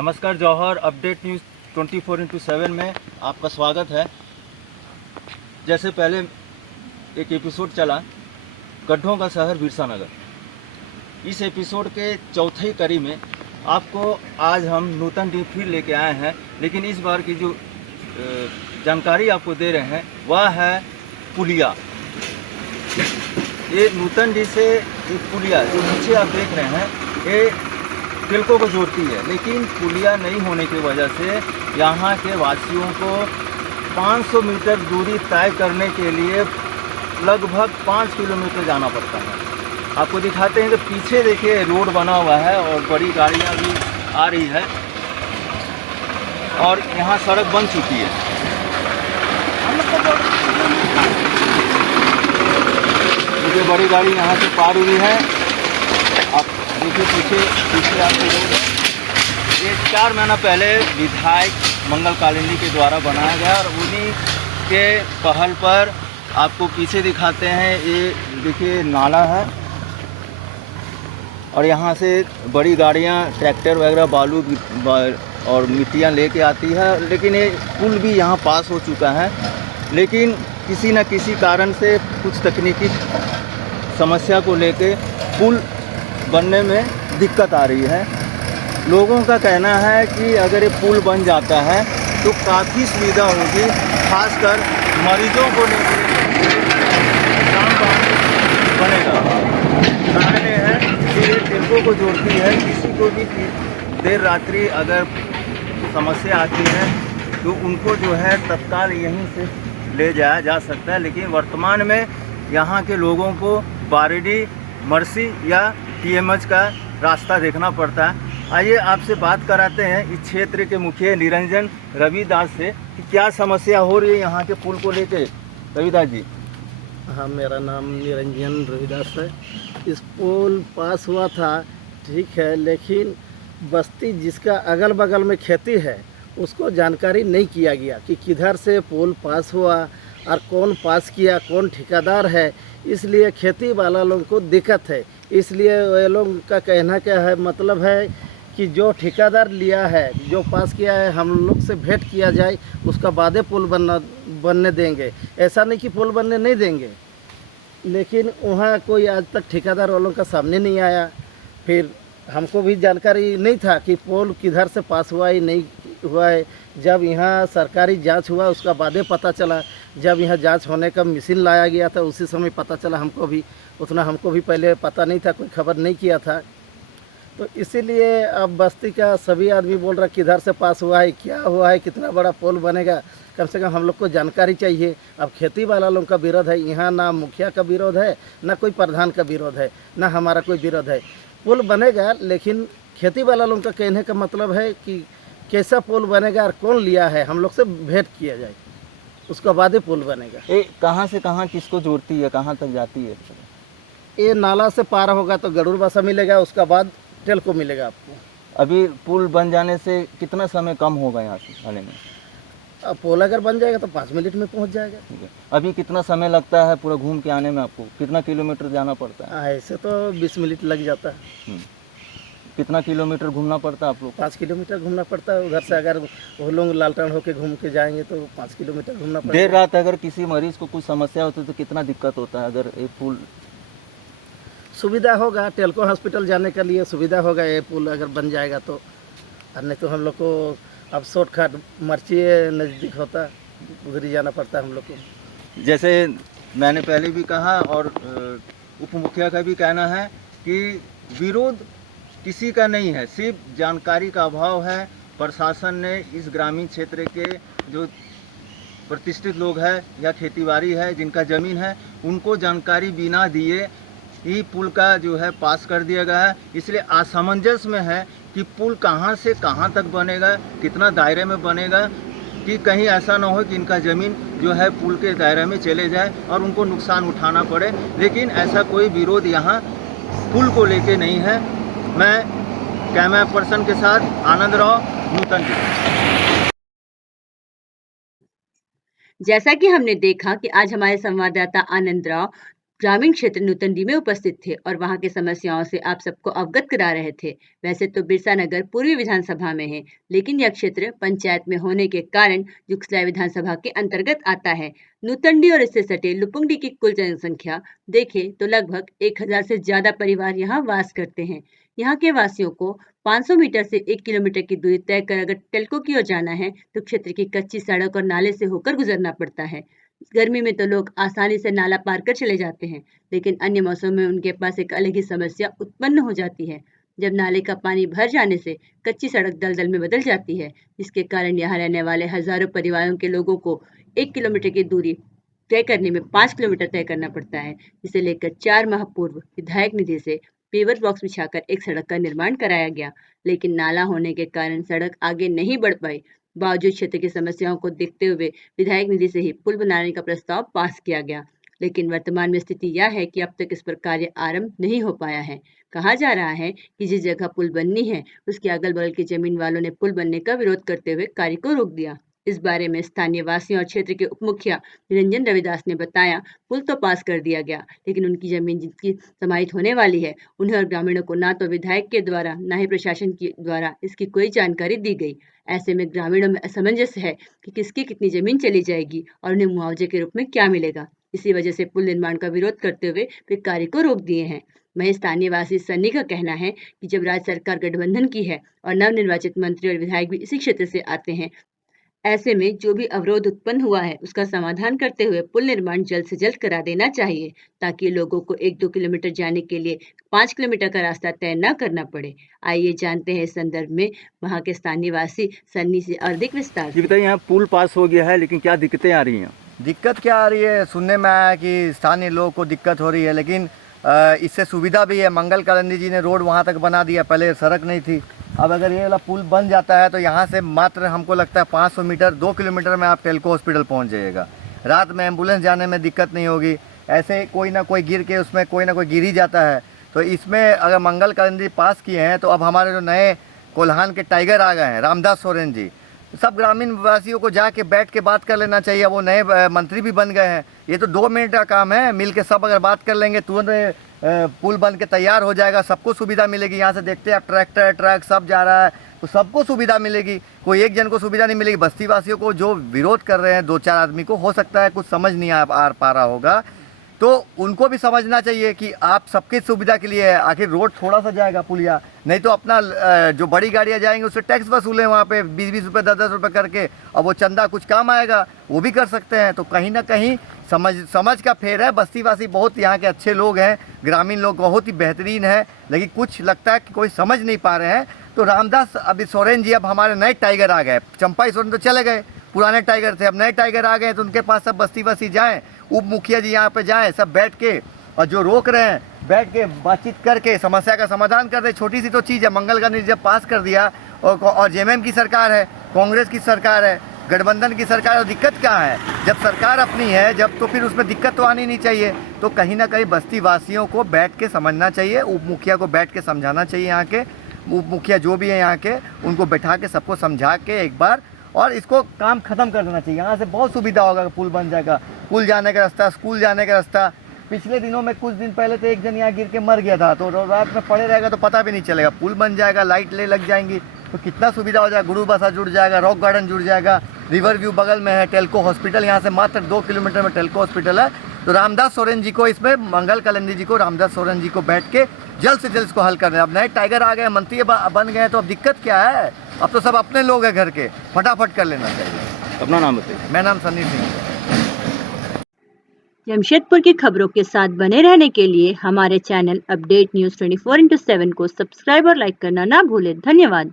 नमस्कार, जौहर update news 24x7 में आपका स्वागत है। जैसे पहले एक एपिसोड चला गड्ढों का शहर बिरसा नगर, इस एपिसोड के चौथे कड़ी में आपको आज हम नूतन डी फिर लेके आए हैं। लेकिन इस बार की जो जानकारी आपको दे रहे हैं वह है पुलिया। ये नूतन डी से एक पुलिया जो नीचे आप देख रहे हैं ये तिलकों को जोड़ती है, लेकिन पुलिया नहीं होने की वजह से यहाँ के वासियों को 500 मीटर दूरी तय करने के लिए लगभग 5 किलोमीटर जाना पड़ता है। आपको दिखाते हैं कि पीछे देखिए रोड बना हुआ है और बड़ी गाड़ियाँ भी आ रही है और यहाँ सड़क बन चुकी है। देखिए बड़ी गाड़ी यहाँ से पार हुई है। आप देखिए पीछे आपको रोड है। ये 4 महीना पहले विधायक मंगल कालिंदी के द्वारा बनाया गया और उन्हीं के पहल पर आपको पीछे दिखाते हैं। ये देखिए नाला है और यहाँ से बड़ी गाड़ियाँ ट्रैक्टर वगैरह बालू और मिट्टियाँ लेके आती है। लेकिन ये पुल भी यहाँ पास हो चुका है, लेकिन किसी न किसी कारण से कुछ तकनीकी समस्या को लेके पुल बनने में दिक्कत आ रही है। लोगों का कहना है कि अगर ये पुल बन जाता है तो काफ़ी सुविधा होगी, खासकर मरीजों को लेकर बनेगा। कारण ये है कि ये तिलकों को जोड़ती है। किसी को भी देर रात्रि अगर समस्या आती है तो उनको जो है तत्काल यहीं से ले जाया जा सकता है। लेकिन वर्तमान में यहाँ के लोगों को बारेडी, मर्सी या टीएमएच का रास्ता देखना पड़ता है। आइए आपसे बात कराते हैं इस क्षेत्र के मुखिया निरंजन रविदास से कि क्या समस्या हो रही है यहाँ के पुल को लेके। रविदास जी। हाँ, मेरा नाम निरंजन रविदास है। इस पुल पास हुआ था, ठीक है, लेकिन बस्ती जिसका अगल बगल में खेती है उसको जानकारी नहीं किया गया कि किधर से पुल पास हुआ और कौन पास किया, कौन ठेकेदार है। इसलिए खेती वाला लोगों को दिक्कत है। इसलिए ये लोग का कहना क्या है, मतलब है कि जो ठेकेदार लिया है, जो पास किया है, हम लोग से भेंट किया जाए, उसका बादे पुल बनने देंगे। ऐसा नहीं कि पुल बनने नहीं देंगे, लेकिन वहाँ कोई आज तक ठेकेदार वालों का सामने नहीं आया। फिर हमको भी जानकारी नहीं था कि पुल किधर से पास हुआ ही नहीं हुआ है। जब यहाँ सरकारी जांच हुआ उसका बादे पता चला। जब यहाँ जांच होने का मशीन लाया गया था उसी समय पता चला। हमको भी पहले पता नहीं था, कोई खबर नहीं किया था। तो इसीलिए अब बस्ती का सभी आदमी बोल रहा किधर से पास हुआ है, क्या हुआ है, कितना बड़ा पुल बनेगा, कम से कम हम लोग को जानकारी चाहिए। अब खेती वाला लोगों का विरोध है, यहाँ ना मुखिया का विरोध है, ना कोई प्रधान का विरोध है, ना हमारा कोई विरोध है। पुल बनेगा, लेकिन खेती वाला लोगों का कहने का मतलब है कि कैसा पुल बनेगा और कौन लिया है, हम लोग से भेंट किया जाए, उसका बाद ही पुल बनेगा। ये कहाँ से कहाँ किसको जोड़ती है, कहाँ तक जाती है? ये नाला से पार होगा तो गरुड़ बसा मिलेगा, उसका बाद टेलको मिलेगा आपको। अभी पुल बन जाने से कितना समय कम होगा यहाँ से आने में? अब पुल अगर बन जाएगा तो 5 मिनट में पहुँच जाएगा। ठीक है। अभी कितना समय लगता है पूरा घूम के आने में? आपको कितना किलोमीटर जाना पड़ता है? ऐसे तो 20 मिनट लग जाता है। कितना किलोमीटर घूमना पड़ता है आप लोग? 5 किलोमीटर घूमना पड़ता है। उधर से अगर वो लोग लालटन होके घूम के जाएंगे तो 5 किलोमीटर घूमना पड़ता है। देर रात अगर किसी मरीज को कुछ समस्या होती है तो कितना दिक्कत होता है? अगर ये पुल सुविधा होगा, टेलको हॉस्पिटल जाने के लिए सुविधा होगा ये पुल अगर बन जाएगा तो। और नहीं तो हम लोग को अब शॉर्टकट मर्ची नज़दीक होता, उधर ही जाना पड़ता है हम लोग को। जैसे मैंने पहले भी कहा और उप मुखिया का भी कहना है कि विरोध किसी का नहीं है, सिर्फ जानकारी का अभाव है। प्रशासन ने इस ग्रामीण क्षेत्र के जो प्रतिष्ठित लोग हैं या खेतीबाड़ी है जिनका ज़मीन है उनको जानकारी बिना दिए ही पुल का जो है पास कर दिया गया है। इसलिए असमंजस में है कि पुल कहाँ से कहाँ तक बनेगा, कितना दायरे में बनेगा, कि कहीं ऐसा ना हो कि इनका ज़मीन जो है पुल के दायरे में चले जाए और उनको नुकसान उठाना पड़े। लेकिन ऐसा कोई विरोध यहाँ पुल को लेके नहीं है। मैं कैमरा पर्सन के साथ आनंद राव, नूतन जी। जैसा कि हमने देखा कि आज हमारे संवाददाता आनंद राव ग्रामीण क्षेत्र नूतनडी में उपस्थित थे और वहां की समस्याओं से आप सबको अवगत करा रहे थे। वैसे तो बिरसा नगर पूर्वी विधानसभा में है, लेकिन यह क्षेत्र पंचायत में होने के कारण जुगसलाई विधानसभा के अंतर्गत आता है। नूतनडी और इससे सटे लुपुंगडी की कुल जनसंख्या देखें तो लगभग 1000 से ज्यादा परिवार यहाँ वास करते हैं। यहाँ के वासियों को 500 मीटर से 1 किलोमीटर की दूरी तय कर अगर टेल्को की ओर जाना है तो क्षेत्र की कच्ची सड़क और नाले से होकर गुजरना पड़ता है। गर्मी में तो लोग आसानी से नाला पार कर चले जाते हैं, लेकिन अन्य मौसम में उनके पास एक अलग ही समस्या उत्पन्न हो जाती है। जब नाले का पानी भर जाने से कच्ची सड़क दलदल में बदल जाती है, जिसके कारण यहाँ रहने वाले हजारों परिवारों के लोगों को 1 किलोमीटर की दूरी तय करने में 5 किलोमीटर तय करना पड़ता है। जिसे लेकर 4 माह पूर्व विधायक निधि से पेवर बॉक्स बिछाकर एक सड़क का निर्माण कराया गया, लेकिन नाला होने के कारण सड़क आगे नहीं बढ़ पाई। बावजूद क्षेत्र की समस्याओं को देखते हुए विधायक निधि से ही पुल बनाने का प्रस्ताव पास किया गया, लेकिन वर्तमान में स्थिति यह है कि अब तक इस पर कार्य आरंभ नहीं हो पाया है। कहा जा रहा है कि जिस जगह पुल बननी है उसके अगल बगल की जमीन वालों ने पुल बनने का विरोध करते हुए कार्य को रोक दिया। इस बारे में स्थानीय वासियों और क्षेत्र के उप मुखिया निरंजन रविदास ने बताया, पुल तो पास कर दिया गया, लेकिन उनकी जमीन जिसकी समाहित होने वाली है, उन्हें और ग्रामीणों को ना तो विधायक के द्वारा ना ही प्रशासन के द्वारा इसकी कोई जानकारी दी गई। ऐसे में ग्रामीणों में असमंजस है कि किसकी कितनी जमीन चली जाएगी और उन्हें मुआवजे के रूप में क्या मिलेगा। इसी वजह से पुल निर्माण का विरोध करते हुए वे कार्य को रोक दिए हैं। वहीं स्थानीय वासी सन्नी का कहना है कि जब राज्य सरकार गठबंधन की है और नवनिर्वाचित मंत्री और विधायक भी इसी क्षेत्र से आते हैं, ऐसे में जो भी अवरोध उत्पन्न हुआ है उसका समाधान करते हुए पुल निर्माण जल्द से जल्द करा देना चाहिए, ताकि लोगों को 1-2 किलोमीटर जाने के लिए 5 किलोमीटर का रास्ता तय न करना पड़े। आइए जानते हैं इस संदर्भ में वहां के स्थानीय वासी सन्नी से अधिक विस्तार जी से। बताइए, यहाँ पुल पास हो गया है, लेकिन क्या दिक्कतें आ रही हैं? दिक्कत क्या आ रही है? सुनने में आया कि स्थानीय लोगों को दिक्कत हो रही है, लेकिन इससे सुविधा भी है। मंगल कालंदी जी ने रोड वहाँ तक बना दिया, पहले सड़क नहीं थी। अब अगर ये वाला पुल बन जाता है तो यहाँ से मात्र हमको लगता है 500 मीटर 2 किलोमीटर में आप टेल्को हॉस्पिटल पहुँच जाइएगा। रात में एम्बुलेंस जाने में दिक्कत नहीं होगी। ऐसे कोई ना कोई गिर के उसमें कोई ना कोई गिर ही जाता है। तो इसमें अगर मंगल कालंदी पास किए हैं तो अब हमारे जो नए कोल्हान के टाइगर आ गए हैं, रामदास सोरेन जी, सब ग्रामीण वासियों को जाके बैठ के बात कर लेना चाहिए। वो नए मंत्री भी बन गए हैं। ये तो 2 मिनट का काम है, मिल के सब अगर बात कर लेंगे तुरंत पुल बन के तैयार हो जाएगा। सबको सुविधा मिलेगी। यहाँ से देखते हैं आप ट्रैक्टर ट्रक सब जा रहा है, तो सबको सुविधा मिलेगी। कोई एक जन को सुविधा नहीं मिलेगी। बस्ती वासियों को जो विरोध कर रहे हैं 2-4 आदमी को, हो सकता है कुछ समझ नहीं आ पा रहा होगा, तो उनको भी समझना चाहिए कि आप सबकी सुविधा के लिए है। आखिर रोड थोड़ा सा जाएगा पुलिया, नहीं तो अपना जो बड़ी गाड़ियाँ जाएंगे उससे टैक्स वसूलें वहाँ पे 20-20 रुपये 10-10 रुपये करके, और वो चंदा कुछ काम आएगा, वो भी कर सकते हैं। तो कहीं ना कहीं समझ का फेर है। बस्तीवासी बहुत यहाँ के अच्छे लोग हैं, ग्रामीण लोग बहुत ही बेहतरीन है, लेकिन कुछ लगता है कि कोई समझ नहीं पा रहे हैं। तो रामदास अभी सोरेन जी अब हमारे नए टाइगर आ गए। चंपाई सोरेन तो चले गए, पुराने टाइगर थे, अब नए टाइगर आ गए। तो उनके पास सब बस्तीवासी जाएँ, उप मुखिया जी यहाँ पे जाएँ, सब बैठ के, और जो रोक रहे हैं बैठ के बातचीत करके समस्या का समाधान कर दे। छोटी सी तो चीज़ है। मंगल का निधि जब पास कर दिया, और जेएमएम की सरकार है, कांग्रेस की सरकार है, गठबंधन की सरकार है, और दिक्कत क्या है? जब सरकार अपनी है, जब तो फिर उसमें दिक्कत तो आनी नहीं चाहिए। तो कहीं ना कहीं बस्ती वासियों को बैठ के समझना चाहिए, उप मुखिया को बैठ के समझाना चाहिए। यहाँ के उप मुखिया जो भी है यहाँ के, उनको बैठा के सबको समझा के एक बार, और इसको काम खत्म कर देना चाहिए। यहाँ से बहुत सुविधा होगा, पुल बन जाएगा। पुल जाने का रास्ता, स्कूल जाने का रास्ता। पिछले दिनों में कुछ दिन पहले तो एक जन यहाँ गिर के मर गया था, तो रात में पड़े रहेगा तो पता भी नहीं चलेगा। पुल बन जाएगा, लाइट ले लग जाएंगी, तो कितना सुविधा हो जाएगा। गुरु बसा जुड़ जाएगा, रॉक गार्डन जुड़ जाएगा, रिवर व्यू बगल में है, टेल्को हॉस्पिटल यहाँ से मात्र 2 किलोमीटर में टेल्को हॉस्पिटल है। तो रामदास सोरेन जी को, इसमें मंगल कालंदी जी को, रामदास सोरेन जी को बैठ के जल्द से जल्द इसको हल करना है। अब नए टाइगर आ गए, मंत्री बन गए, तो अब दिक्कत क्या है? अब तो सब अपने लोग हैं घर के, फटाफट कर लेना चाहिए। अपना नाम बताइए। मेरा नाम सन्नी सिंह। जमशेदपुर की खबरों के साथ बने रहने के लिए हमारे चैनल अपडेट न्यूज 24x7 को सब्सक्राइब और लाइक करना ना भूलें। धन्यवाद।